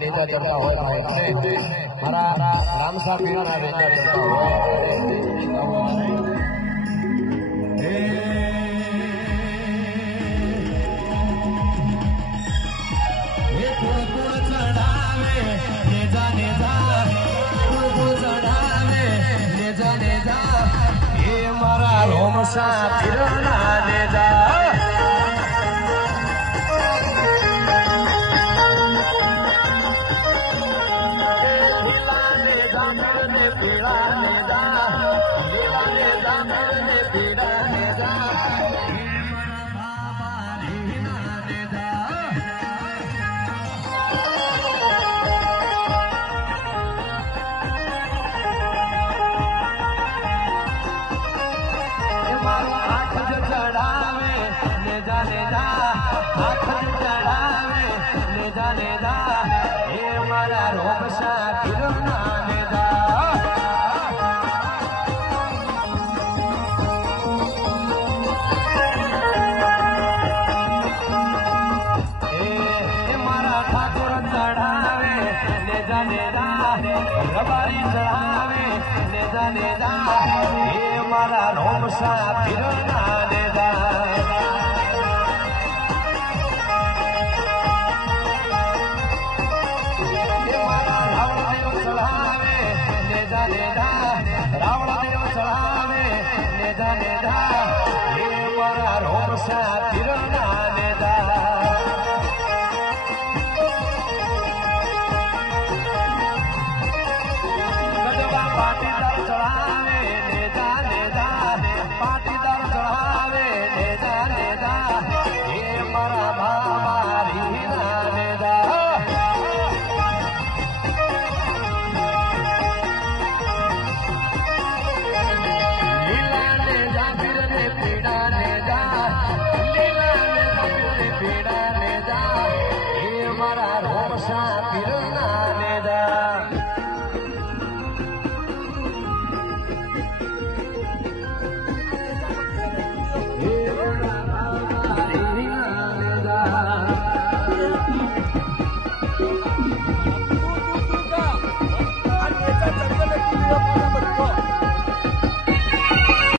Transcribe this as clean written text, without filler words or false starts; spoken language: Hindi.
नेता करता हो हमारा राम साहब नेता करता हो रोम सा फिरना ले जा रोम सा फिरना ले जा मारा ठाकुर चढ़ावे ले जा रबारी चढ़ावे ले जा मारा रोम सा फिरना ले जा रावण देव चढ़ावे ले जा